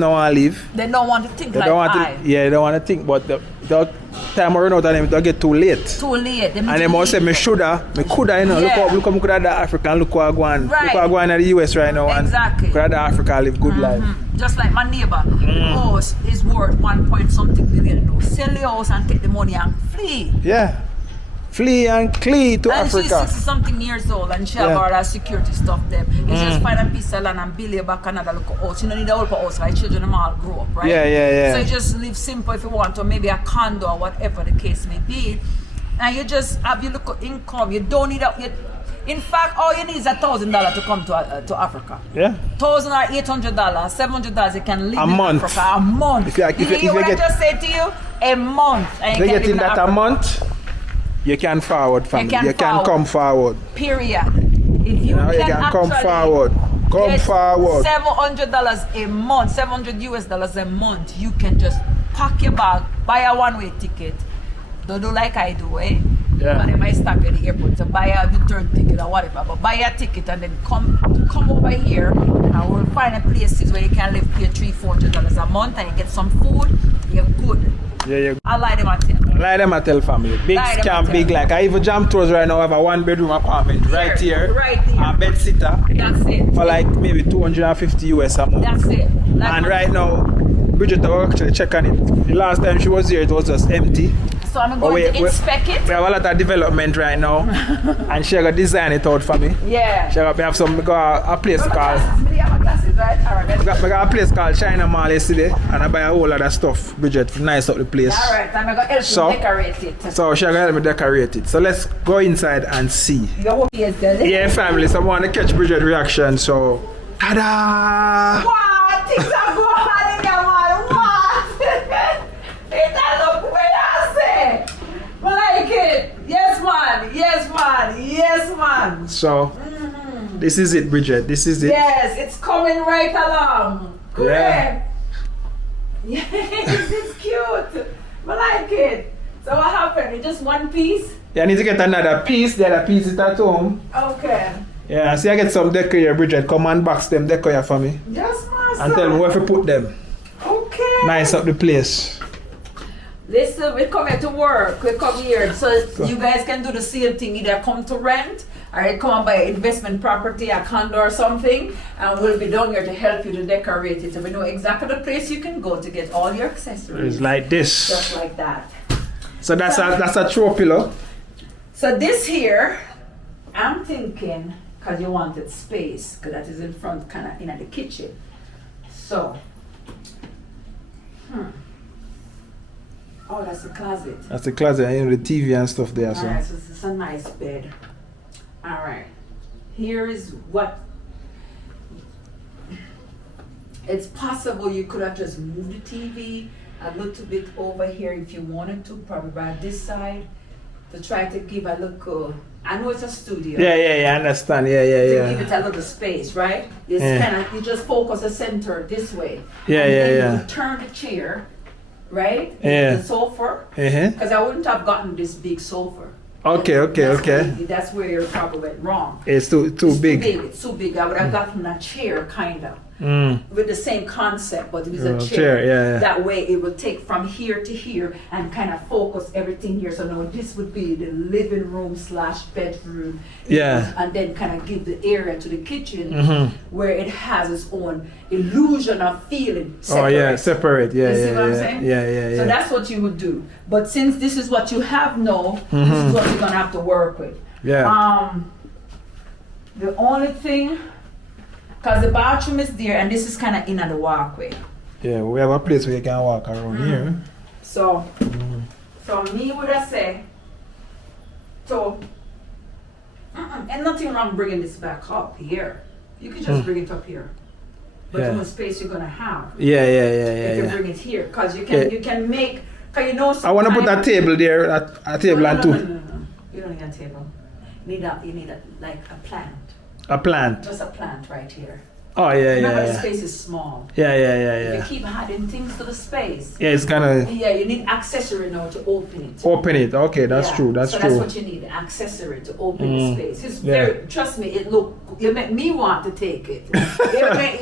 don't want to leave. They don't want to think They like don't want I. to, yeah, they don't want to think, but the time I run out of them, they'll get too late. Too late. And they must say, me shoulda, me coulda, you know. Yeah. Look how me coulda that Africa, and look how I go on. Right. Look how I go on in the US right now. Exactly. And coulda that Africa live good life. Just like my neighbor, the house is worth 1 point something billion. No, sell the house and take the money and flee. Yeah. Flee and clee to And Africa. she's 60 something years old and she have all that security stuff there. You just find a piece of land and build your back another local house. You don't need a whole house, right? Children them all grow up, right? Yeah. So you just live simple if you want, or maybe a condo or whatever the case may be. And you just have your local income. You don't need in fact, all you need is $1,000 to come to Africa. Yeah. $1,000 or $800, $700, you can live a in month. Africa. A month. If you what get, I just said to you? A month. And you you can get in live that Africa. a month, you can forward, family. You can forward. come forward. Period. If you, You can come forward. Come forward. $700 a month, $700 US a month. You can just pack your bag, buy a one-way ticket. Don't do like I do, eh? Yeah. But they might stop at the airport to buy a return ticket or whatever. But buy a ticket and then come over here, and I will find a places where you can live, pay $300-400 a month, and you get some food. You're good. Yeah. I lie them at you. Lie them I tell family. Big Lie them scam, I big tell. like. I even jump tours right now. I have a 1-bedroom apartment right here. Right there. A bed sitter. That's it. For like maybe 250 US a month. That's it. Like And my- right now, Bridget will actually check on it. The last time she was here, it was just empty. So I'm going to inspect it. We have a lot of development right now. And she gonna design it out for me. Yeah. She gonna have some, we got a place called, We have my glasses, right? All right. we got a place called China Mall yesterday. And I buy a whole lot of stuff, Bridget, to nice up the place. All right. I'm going to help So- you decorate it. So she gonna help me decorate it. So let's go inside and see. Your yes, girl. Yeah, family, so I want to catch Bridget's reaction, so ta-da! What? Things are going on in your man. What? It doesn't look where I say. I like it. Yes, man. Yes, man. Yes, man. So, this is it, Bridget, this is it. Yes, it's coming right along. Yeah. Correct. Yes, it's cute. I like it. So what happened? It's just one piece? Yeah, I need to get another piece, the other piece is at home. Okay. Yeah, see I get some deco here, Bridget, come and box them deco here for me. Yes, master. And tell me where to put them. Okay. Nice up the place. Listen, we come here to work. We come here so you guys can do the same thing. Either come to rent or you come and buy investment property, a condo or something, and we'll be down here to help you to decorate it. So we know exactly the place you can go to get all your accessories. It's like this. Just like that. So that's a throw pillow. So this here, I'm thinking, because you wanted space, because that is in front, kind of in the kitchen. So, oh, that's the closet. That's the closet, and you know, the TV and stuff there. So. Alright, so this is a nice bed. Alright, here is what, it's possible you could have just moved the TV a little bit over here if you wanted to, probably by this side, to try to give a look. I know it's a studio. Yeah, I understand. To Yeah. give it a little space, right? It's Yeah. kind of, you just focus the center this way. Yeah, and yeah, then yeah. You turn the chair, right? Yeah. The sofa. Uh-huh. Because I wouldn't have gotten this big sofa. Okay. That's where you probably went wrong. It's too big. It's too big. I would have gotten a chair, kind of. With the same concept, but it is a chair, yeah. That way it will take from here to here and kind of focus everything here. So now this would be the living room / bedroom. Yeah. And then kind of give the area to the kitchen where it has its own illusion of feeling separate. Oh yeah, separate. Yeah, You see yeah, what I'm yeah. saying? Yeah. So that's what you would do. But since this is what you have now, this is what you're gonna have to work with. Yeah. The only thing, because the bathroom is there and this is kind of in the walkway. Yeah, we have a place where you can walk around here. So, so me would I say, so, and nothing wrong bringing this back up here. You can just bring it up here. But Yeah. the space you're gonna have. Yeah. You can bring it here, because you can make, because you know. I want to put a table there, a table and two. No. You don't need a table. You need like a plant. A plant. Just a plant right here. Oh yeah, Remember, the yeah. space is small. Yeah, yeah, yeah, If you yeah. keep adding things to the space, Yeah, it's gonna yeah, you need accessory now to open it. open it. Okay, that's Yeah, true. That's so true. that's what you need, accessory to open the space. It's Yeah. very, trust me, you make me want to take it.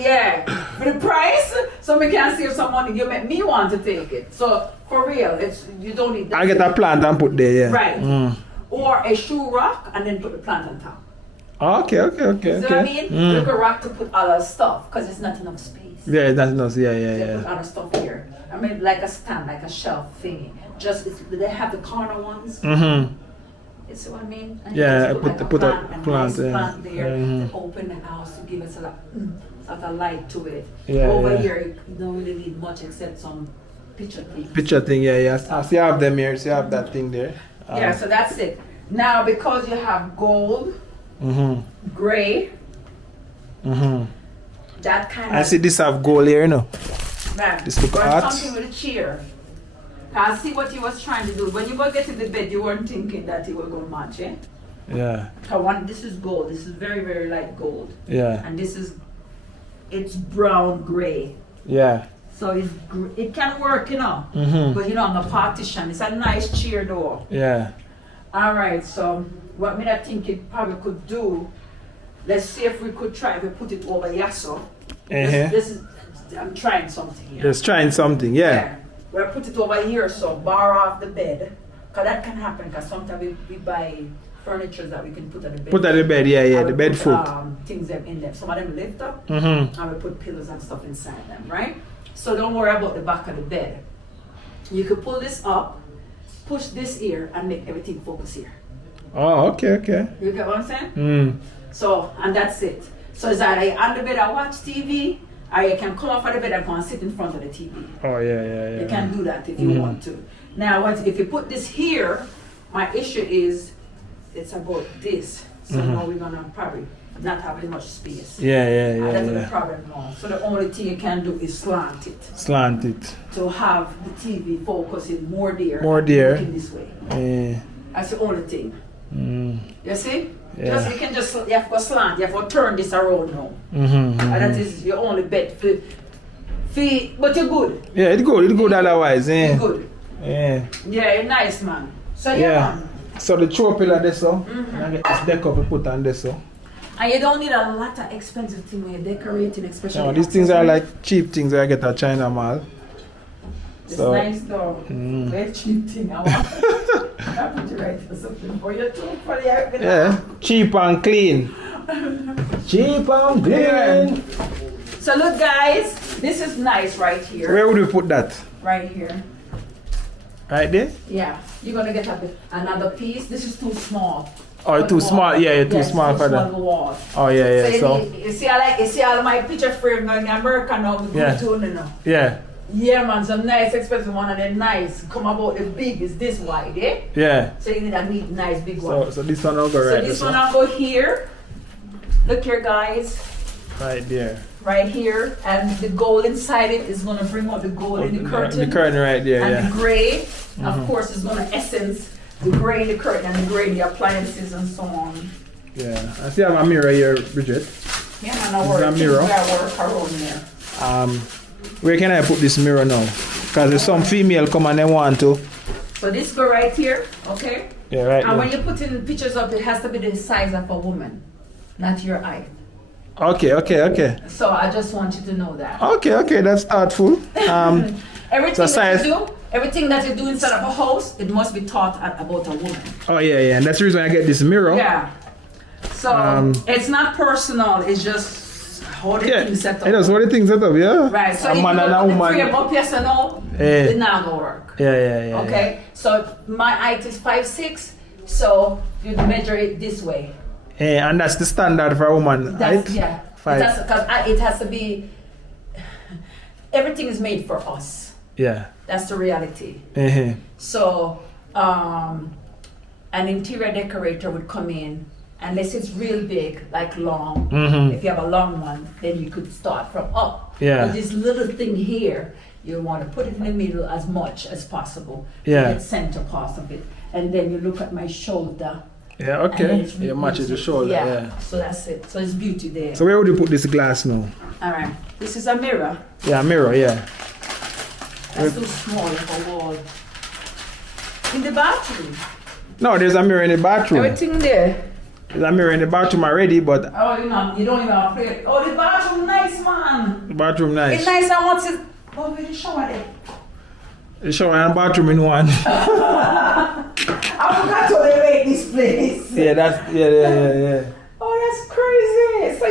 Yeah, for the price, so we can save some money. You make me want to take it. So for real, you don't need that. I get a plant and put there, yeah. Right. Or a shoe rack and then put the plant on top. Okay, okay, okay, You see okay. what I mean? Look a rack to put other stuff because it's not enough space. Yeah, that's nice. Yeah, yeah, They yeah. put other stuff here. I mean, like a stand, like a shelf thingy. They have the corner ones. Mm-hmm. You see what I mean? And Yeah, you just put a nice plant, yeah. plant there Mhm. to open the house to give it sort of light to it. Yeah, Over yeah. here, you don't really need much except some picture things. Picture thing, yeah, yeah. I see you have them here. See you have that thing there. Yeah, so that's it. Now, because you have gold, Mm-hmm. gray, Mm-hmm. that kind I of. see this have gold here, you know. Man, This look or hot. something with a chair. I see what you was trying to do. When you go get in the bed, you weren't thinking that you were going to match, eh? Yeah, This is gold. This is very, very light gold. yeah, And it's brown gray. yeah. So it can work, you know. Mm-hmm. But you know, on the partition, it's a nice chair door. Yeah. All right, so what I think it probably could do, let's see if we could try to put it over Yasso. I'm trying something here. Just trying something, yeah. We'll put it over here, so bar off the bed. Because that can happen, because sometimes we buy furniture that we can put on the bed. Put on the bed, yeah, yeah, And the we bed put, foot. Things them in them. Some of them lift up, Mm-hmm. and we put pillows and stuff inside them, right? So don't worry about the back of the bed. You could pull this up, push this here, and make everything focus here. Oh, okay, okay. You get what I'm saying? Mm. So, and that's it. So it's either you're on the bed and watch TV, or you can come off of the bed and go and sit in front of the TV. Oh, yeah, yeah, yeah. You can do that if you want to. Now, if you put this here, my issue is it's about this. So now we're gonna probably not have as much space. Yeah, yeah, And yeah, that's the yeah. problem now. So the only thing you can do is slant it Slant it. to have the TV focusing more there. More and there. looking this way. Yeah. That's the only thing. Mm. You see? Yeah. You have to slant, you have to turn this around now. Mm-hmm. And that is your only bet. But you're good. Yeah, it's good otherwise, You're yeah. good. Yeah. Yeah, you're nice, man. So yeah, Yeah. man. So the throw pillar this so, and I get this deck up and put on this so. And you don't need a lot of expensive things when you're decorating, especially. No, these things are like cheap things that I get at China Mall. It's so- nice though. Very cheap thing. I want. I put you right for something for you too. For the Yeah, cheap and clean. Cheap and clean. So look, guys, this is nice right here. Where would we put that? Right here. Right there? Yeah, you're gonna get another piece. This is too small. Oh, too small. Yeah, yeah, too Yes, small for small that. wall. Oh, yeah, yeah. So So, you see all my picture frame in America now. Yeah. Too, you know. yeah, Yeah, man, some nice expensive one and then nice. Come about the big is this wide, eh? yeah. So you need a neat, nice big one. So this one will go So right this there. one I'll go here. Look here, guys. Right there. Right here. And the gold inside it is gonna bring out the gold in the curtain. The curtain right there, And yeah. the gray, of course, is gonna essence the gray in the curtain and the gray in the appliances and so on. Yeah. I see I have a mirror here, Bridget. Yeah, man, I Is work. that mirror? I work around there. Where can I put this mirror now? Because if some female come and they want to. So this go right here, okay? Yeah, right And when there. you put in pictures up, it has to be the size of a woman, not your height. Okay, okay, okay. So I just want you to know that. Okay, okay, that's thoughtful. Everything so that you do, everything that you do inside of a house, it must be taught about a woman. Oh, yeah, yeah. And that's the reason I get this mirror. Yeah. So it's not personal. It's just how the Yeah, thing set up. it is what the things set up, yeah. Right. So a if man you and a put the woman. frame up, yes or no, Eh. it's not gonna work. Yeah, yeah, yeah. Okay. So my height is 5'6", so you measure it this way. Yeah, and that's the standard for a woman, That's right? yeah. Five. It has to be. Everything is made for us. Yeah. That's the reality. Uh-huh. So, an interior decorator would come in, unless it's real big, like long. Mhm. If you have a long one, then you could start from up. Yeah. But this little thing here, you want to put it in the middle as much as possible. Yeah. To get center part of it. And then you look at my shoulder. Yeah, okay. Yeah, matches the shoulder. Yeah. So that's it. So it's beauty there. So where would you put this glass now? All right. This is a mirror. Yeah, mirror. Yeah. That's too small for a wall. In the bathroom. No, there's a mirror in the bathroom. Everything there. There's a mirror in the bathroom already, but Oh, you don't even have to play. Oh, the bathroom nice, man. the bathroom nice. It's nice. I want to. Oh, where the shower there? The shower and bathroom in one. I forgot to elevate this place. Yeah. Oh, that's crazy. So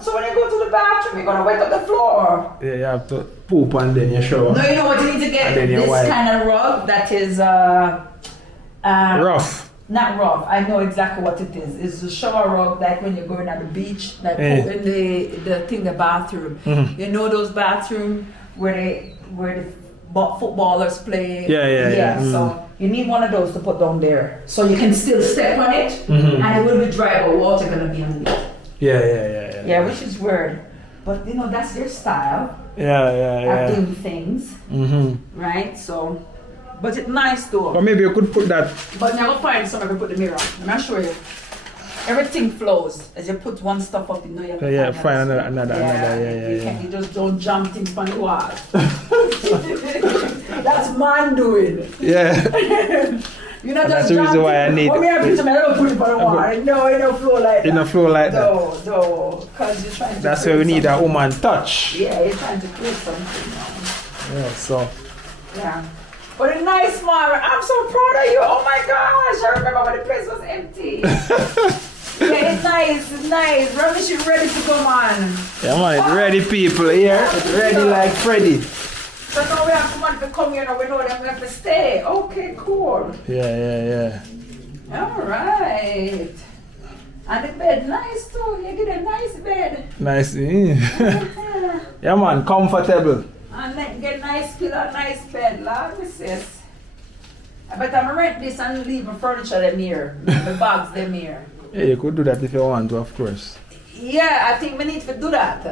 so when you go to the bathroom, you're gonna wet up the floor. Yeah, you have to poop and then you shower. No, you know what you need to get? And then you This wipe. kind of rug that is Rough. Not rough. I know exactly what it is. It's a shower rug like when you're going at the beach, like Yeah. in the bathroom. Mm-hmm. You know those bathrooms where the footballers play. Yeah. So you need one of those to put down there, so you can still step on it, Mhm. and it will be dry, but water gonna be on it. Yeah. Yeah, which is weird, but you know that's their style Yeah. of doing things, Mm-hmm. right? So, but it's nice though. Or maybe you could put that. But now we'll find somewhere to put the mirror. I'm not sure you. Everything flows as you put one stuff up. You know you have to Yeah, find find another. You just don't jump things on the wall. That's man doing. Yeah. You know, That's just the reason why I need. Oh, me have picture, I don't put it on the wall. No, it don't flow like that. In a flow like that. No, because you're trying to. That's where we need a woman touch. Yeah, you're trying to create something now. Yeah. So. Yeah. But a nice man. I'm so proud of you. Oh my gosh. I remember when the place was empty. Yeah, it's nice. It's nice. Ramesh is ready to come on. Yeah, man. It's ready, people here. It's ready like Freddy. So now we have someone to come here and we know them we have to stay. Okay, cool. Yeah. All right. And the bed nice too. You get a nice bed. Nice. Yeah, man. Comfortable. And then get nice pillow, nice bed. Lord, this is. I bet I'm rent this and leave the furniture them here. The bags them here. Yeah, you could do that if you want to, of course. Yeah, I think we need to do that.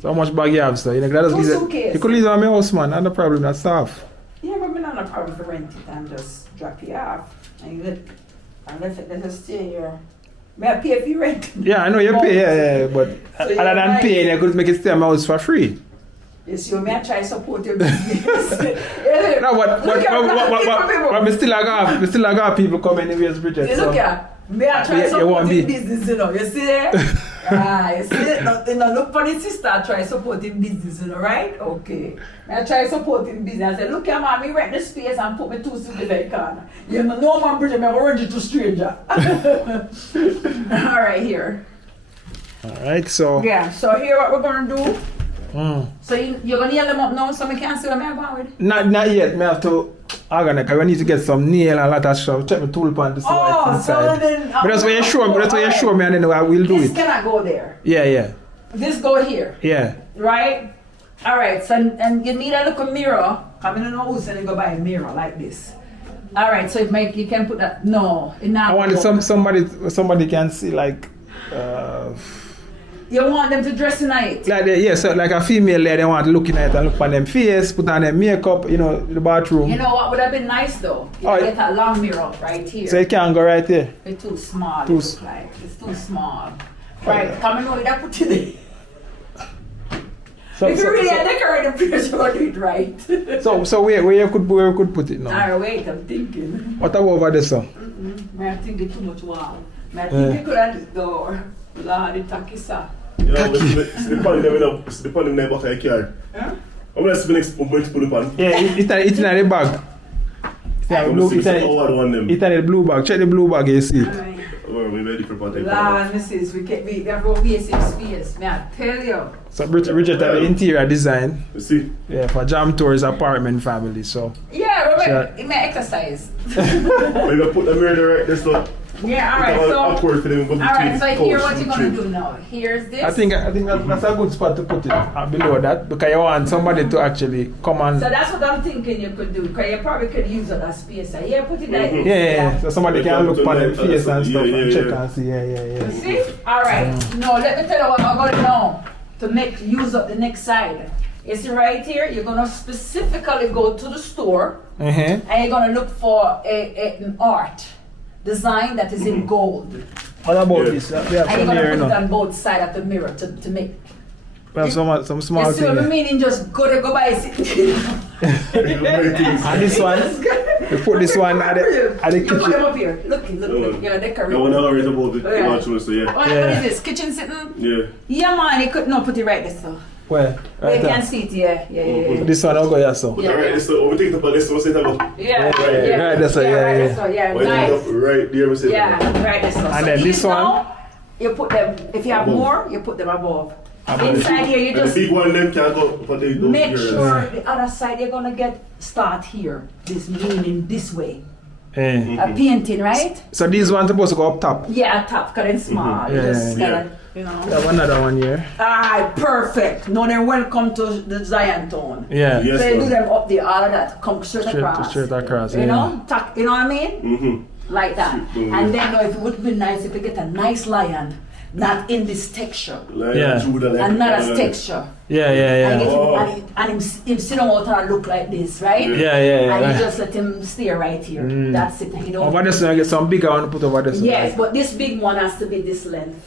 So how much bag you have, sir? You know, Two suitcases. you could leave it on my house, man. Not a problem. That's tough. Yeah, but I'm not a problem to rent it and just drop you off. And you let us stay here. May I pay for your rent? Yeah, I know you pay, yeah. But So other you're than right. paying, you could make it stay in my house for free. Yes, you may I try to support your business. No, but we still got people coming in here, Bridget. You look at. May I try You support won't his be. business, you know. You see there? You see it? No, look for the sister, try supporting business, you know, right? Okay. May I try supporting business. I say, look at man, me rent the space and put me 2 suits in the corner. You know, no man, Bridget, me I rent it to stranger. All right, here. Alright, so. Yeah, so here what we're going to do. Mm. So you're going to yell them up now so we can see what I'm going with? Not yet. Me have to organize. We need to get some nail and a lot of stuff. Check my tool pan to see what's so inside. then... But that's why you show me. That's why you show me, and then we'll do This it. cannot go there. Yeah. This go here. Yeah. Right? Alright, so and you need a little mirror. Come in the house and you go buy a mirror like this. Alright, so you can put that. No, it not. I want somebody can see like. You want them to dress in it? So like a female lady, they want to look in it and look on them face, put on them makeup, you know, the bathroom. You know what would have been nice though? You get a long mirror right here. So it can go right there. It's too small. It's too small. Right, come and know that put it in. If you really decorate the place, you're going to do it right. So where you could put it now? Alright, wait, I'm thinking. What about over there, sir? I'm thinking too much wow. I think you could have this door. Lord, it's takisa. Yeah, it's the pan in the back of the car. Huh? I'm going to spend next moment to put the pan. Yeah, it's in the bag. It's in the blue bag. Check the blue bag, you see. Alright. We're ready for party. Lord, missus, we have a basic space. May I tell you? So Bridget had the interior design. You see? Yeah, for Jam Tour's apartment family, so. Yeah, Robert, it may exercise. We're going to put the mirror right there, so. Yeah, alright, Awkward for them. Alright, so here what you're going to do now. Here's this. I think that's a good spot to put it below that, because you want somebody to actually come and. So that's what I'm thinking you could do, because you probably could use that space. Yeah, put it like this. Yeah. So somebody can look on their face and stuff and check and see. Yeah. You see? Alright, no, let me tell you what I'm going to do now to use up the next side. You see right here, you're going to specifically go to the store and you're going to look for an art. design that is in gold. What about Yeah. this? We have And you're some gonna here put it now. on both sides of the mirror to make. We have some small You see what I things. mean? Just go by it. And this one, we put this one at the You put them kitchen. up here. Look. You're That decorating. one I worried about the Yeah. natural, so yeah. What is this? Kitchen sitting? Yeah. Yeah, man. You could not put it right there, so. Where? You Right can there. see it, yeah. This one I'll go here, so. But alright, so we think about this, so we say about. Yeah, right there, so, yeah. yeah, Why nice. up right there, we say Yeah, right there, so. And So then this these one? now, you put them, if you have Above. more, you put them above. Above. Inside here, you And the just big one, them can't go for the those make areas. sure the other side you're gonna get start here. This meaning this way. Eh. A painting, right? So these ones supposed to go up top. Yeah, top, cause it's small. You Yeah, just yeah. gotta, you We know. have another one here. Ah, perfect. Now they're welcome to the Zion Town. Yeah. Yes, So you do ma'am. them up there, all of that, come straight across. Straight across, You yeah. know, tuck, you know what I mean? Mm-hmm. Like that. Mhm. And then if it would be nice if you get a nice lion, not in this texture, Like Yeah. Judah, like another texture. Yeah, And, yeah. get Oh. him sit down out and look like this, right? Yeah, yeah, And you yeah. just let him stay right here. That's it. You know. Over this one, I get some bigger one to put over this one. Yes, but this big one has to be this length.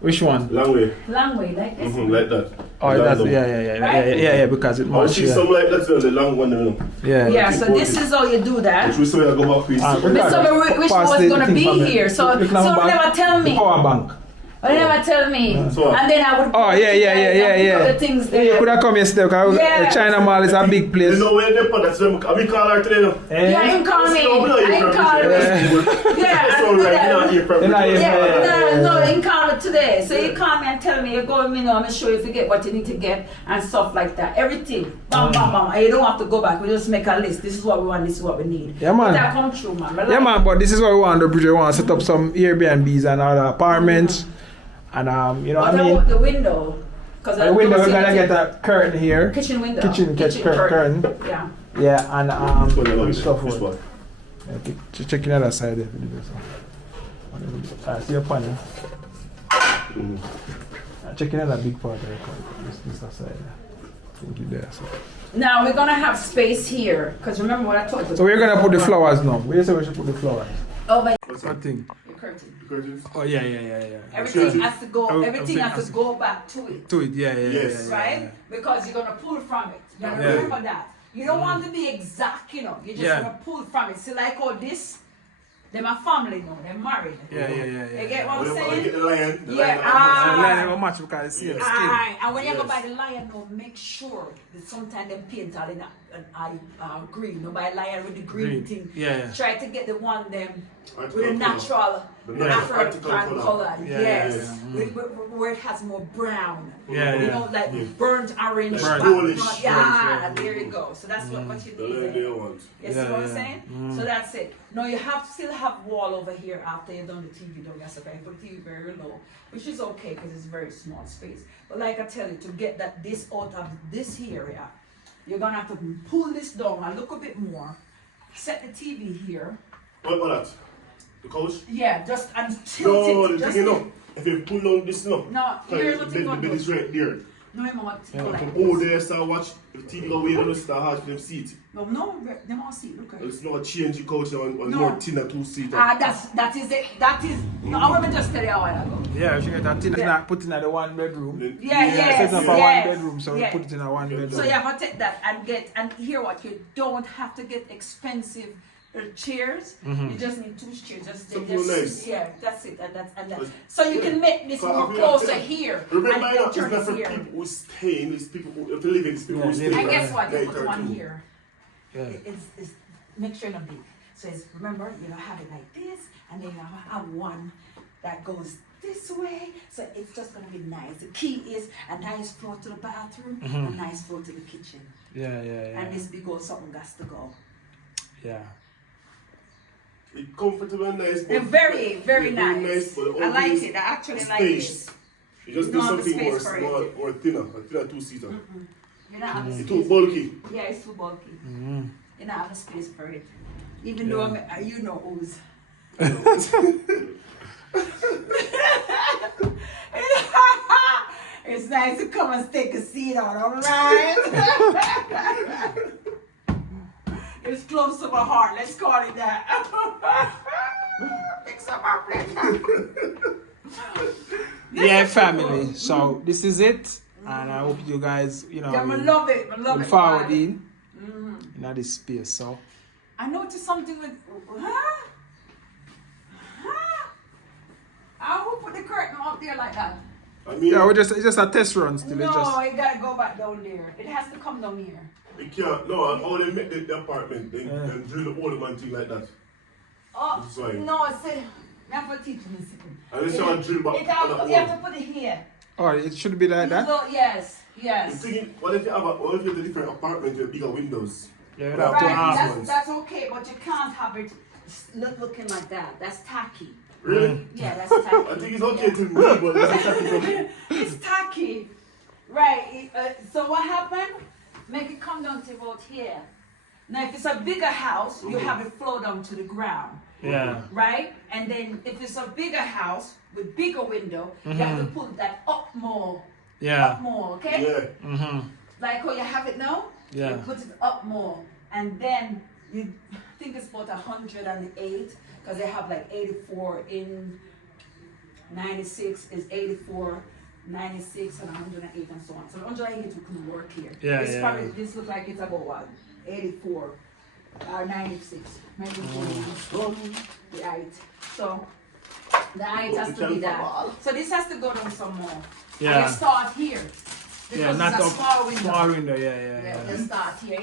Which one? Long way. Long way, like this. Like that. Oh, Long that's, one. yeah, because it I must, see some like that, the long one, you know. yeah. Yeah, so this is how you do that. Which we say I go back, please. Ah, But okay. so which Pass was the gonna thing be from there. here. So Look now back. never tell me. The power bank. Never tell me. So- And then I would. Oh, yeah. The things Yeah, you there. could have come yesterday because Yeah. China Mall is a big place. You know where they put that, so we call her today, no? Eh? Yeah, him call me. No, we know you Him from call me. Michigan. Yeah, So right, you're not here from You're not here. Michigan. Yeah, no, him call me today. So you call me and tell me, you go with me now, I'm sure you forget what you need to get and stuff like that. Everything. Bam, bam, bam. And you don't have to go back. We just make a list. This is what we want, this is what we need. Yeah, man. That come true, man. Yeah, man, but this is what we want to do. We want to set up some Airbnbs and other apartments. And, you know what I What mean? about the window? Because The window, we're going to get a curtain here. kitchen window. Kitchen curtain. Yeah. Yeah, and This one, I love it. stuff. This one. Check the other side there. See your panel. Check the other big part there. This side. Thank you there. So. Now we're gonna have space here. Because remember what I told you. So we're gonna put the flowers now. Where say we should put the flowers? Oh, but What's What that? thing? your curtain. Curtains? Oh yeah. Everything has to go. Oh, Everything everything has has to to- go back to it. To it, yeah. Yes. Right? Because you're gonna pull from it. You gotta Yeah. remember that. You don't want to be exact, you know. You just Yeah. wanna pull from it. See, like all this, they're my family now. They're married. Yeah. You get what I'm When I saying? get the lion, the Yeah, lion, ah. Line will match because it's same skin. Aye, and when you go Yes. by the lion now, make sure that sometimes them paint all in green. No, by lion with the green thing. Yeah. Try to get the one them Article with the colour. natural The natural African article color. Yeah, Yes, yeah. where it has more brown. Yeah, You yeah. know, like Yeah. burnt orange. Like background. goldish. Yeah, Yeah. there you go. So that's what you The need. lion there. they want. You see Yeah, what I'm yeah. saying? So that's it. No, you have still have wall over here after you've done the TV. Don't get surprised. Put the TV very low, which is okay because it's very small space. But like I tell you, to get this out of this area, you're gonna have to pull this down and look a bit more. Set the TV here. What about that? The couch? Yeah, just and tilt No, it. the Just thing you know, if you pull down this now, No, here's what the you're bed gonna is do. right there. No, you want to go like Oh, this. there, so watch. If TV go away, then start hard for them seat. No, they won't see. Look at it. It's not a change the couch on No. more thinner two-seater. That is it. That is. No, I want to just tell you a while ago. Yeah, we should get that thing. It's not put in at the one bedroom. Then- Yes, Set up a yes, one bedroom, so yes. we put it in a one bedroom. So you have to take that and hear what you don't have to get expensive chairs. You just need two chairs. Something nice. Yeah, that's it. And that. But- So you can make this So more if we have closer to- here. Remember, and it's not turn for here. people who stay in, it's people who live in, it's people who Yeah, stay live And in. guess what? You Like put her one too. here. Yeah. It's make sure not big. So it's, remember, you know, have it like this, and then you have one that goes this way. So it's just gonna be nice. The key is a nice floor to the bathroom, a nice floor to the kitchen. Yeah. And this big old something has to go. Yeah. It's comfortable and nice. They're but- very, very yeah, nice. but I like always it. I actually like space. it. You just You do don't have the something more space for it. small, more thinner, a thinner two-seater. You know, have the It's too space. bulky. Yeah, it's too bulky. You know, have the space for it. Even though you know who's. It's nice to come and take a seat on, alright? It's close to my heart, let's call it that. some more blender. Yeah, family. So this is it, and I hope you guys, you know, Yeah, I love it. I love it. forward in this space. So I noticed something with. Huh? I will put the curtain up there like that. I mean, yeah, it's just a test run still. No, It's just it gotta go back down there. It has to come down here. it can't. No, I only make the apartment. Then drill the old man thing like that. Oh, This is why. no, see, never teach me something. And it's not drill back. You have to put it here. oh, it should be like that. So, yes, The yes. thing is, what if you have a different apartment with bigger windows? Yeah, you Right, have to Right, have. that's okay, but you can't have it looking like that. That's tacky. Really? Yeah, that's tacky. I think it's okay to me, but it's tacky for me. It's tacky. Right, so what happened? Make it come down to about here. Now, if it's a bigger house, you have it flow down to the ground. Yeah. Right? And then if it's a bigger house with bigger window, you have to pull that up more. Yeah. Up more, okay? Yeah. Like how you have it now? Yeah. You put it up more. And then you think it's about 108 because they have like 84 in 96 is 84, 96 and 108 and so on. So 108 can work here. Yeah, This yeah, probably yeah. this looks like it's about what? 84 or 96. Maybe the height. So the height has to be that. So this has to go down some more. Yeah. And you start here. Because Yeah, not it's a up. small window. Small window. Yeah. Yeah, you start here.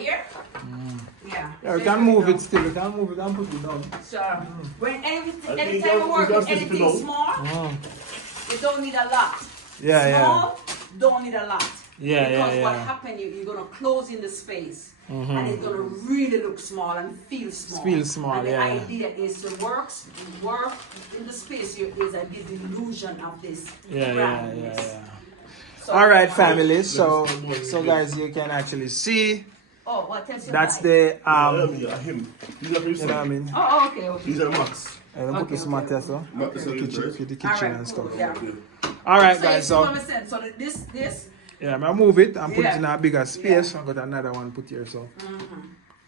Yeah. Yeah, we can move it still. We can move it and put it down. So when anything, I think anytime you you work just with need to anything know. small, you don't need a lot. Yeah, Small, don't need a lot. Yeah, Because yeah, what yeah. happened, you're gonna close in the space, and it's gonna really look small and feel small. Feel small, And the yeah. idea is to work in the space. Is a give the illusion of this. Yeah. roundness. So, All right, family. So guys, you can actually see Oh, what tells you that's why? the Him. These are you know what I mean. Oh, okay. These are Max. Put Okay, this matter so Max is for a the kitchen, little for the All kitchen right, and cool, stuff. yeah. All right, So guys. you see So what I'm saying? So this. yeah, I'm gonna move it and put it Yeah. in a bigger space. I got another one put here, so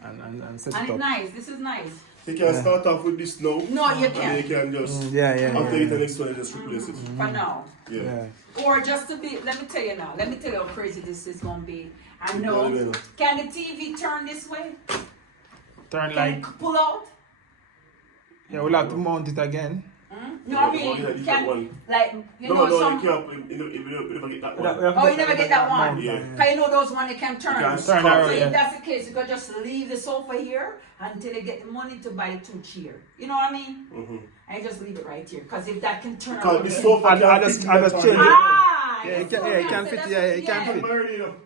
and set And it it's up. nice. This is nice. You can start off with this now. No, you And then can't. you can just, Yeah. after you get the next one, you just replace it. For now. Yeah. Yeah. Or just to be, let me tell you now. Let me tell you how crazy this is gonna be. I Yeah, know. yeah. Can the TV turn this way? Turn Can like it pull out? yeah, we'll have to mount it again. No, I Yeah, mean, different can one. like you No, know no, some. you can't. You never get that one. Oh, you never get that one. Yeah. Cause you know those one you can turn. You can turn So around, if yeah. that's the case, you can just leave the sofa here until you get the money to buy 2 chairs. You know what I mean? And you just leave it right here. Cause if that can turn Because around. the here- sofa I can just fit change in it. that Ah, Yeah, it can- so yeah, it that's can it, fit, that's yeah, it can yeah. fit.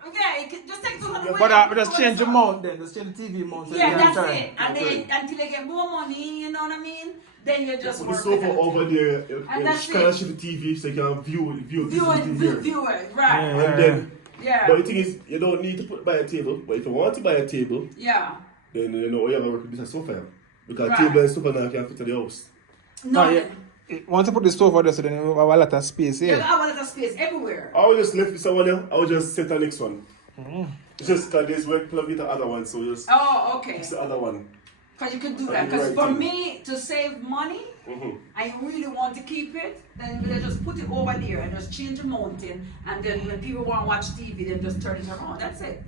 Okay, it can just take 200 Yeah. But away. just change the mount then. Just change the TV mount. So Yeah, you can that's turn. it. And then until you get more money, you know what I mean? Then you just Put the work sofa with it. over there, And that's kind of it. shift the TV so you can view View this it, here. view it, right? Yeah. And then, Yeah. but the thing is, you don't need to put by a table. But if you want to buy a table, Yeah. then you know you have to work with this as sofa. Because Right. table and sofa now can fit to the house. No, Oh, yeah. Once you put the stove there, so then you have a lot of space you here. have a little space everywhere. I will just left this one here. I will just set the next one. It's just that there's where plug with the other one, so just Oh, okay. fix the other one. Because you can do Oh, that. you're Because right, for too. me to save money, I really want to keep it, then we just put it over there and just change the mountain. And then when people want to watch TV, then just turn it around. That's it.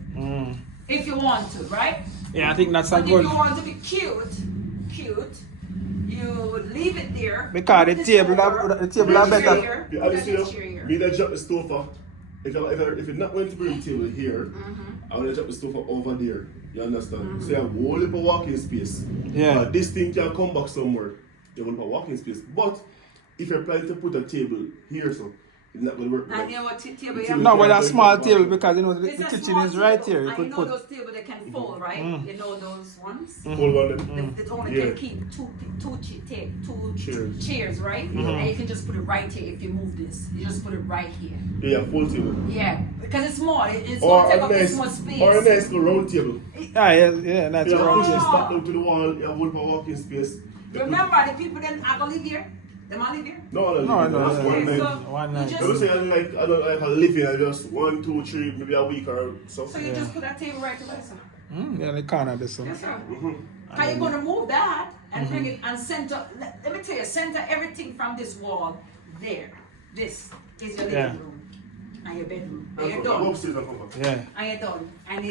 If you want to, right? Yeah, I think that's a But if good. you want to be cute, you leave it there. Because the Put table this over, are- the table put are this better. here, Yeah, put honestly, this chair here. me that drop the stove off. If you're not going to bring the table here, I will drop the stove over there. You understand? So you have a whole heap of walking space. Yeah. This thing can come back somewhere. You will have a walking space. But if you're planning to put a table here, so it's not going to work. And you know what table you table- have? No, but a small table because you know the, It's the a kitchen small is right table. here. You And could you know put. those tables that can fold, right? You know those ones? Hold on then. It only Yeah. can keep two Chairs. chairs, right? And you can just put it right here if you move this. You just put it right here. Yeah, full table. Yeah, because it's small. It's Or going to take a up this nice, much space. or a nice little round table. Yeah, that's You have right. a chair stuck down to the wall. You have a whole heap of walking space. Remember, the people that are going to live here? They might live here? No, No, that's no, one Okay, night. so One you night. I would just, say I don't like a living, I just 1, 2, 3, maybe a week or so. so you just put that table right to there, sir. Yeah, the corner this one. Yes, sir. How you going to move that? and bring it and center. Let me tell you, center everything from this wall there. This is your living room and your bedroom. And you're done. Upstairs and come back. Yeah. And you're done. And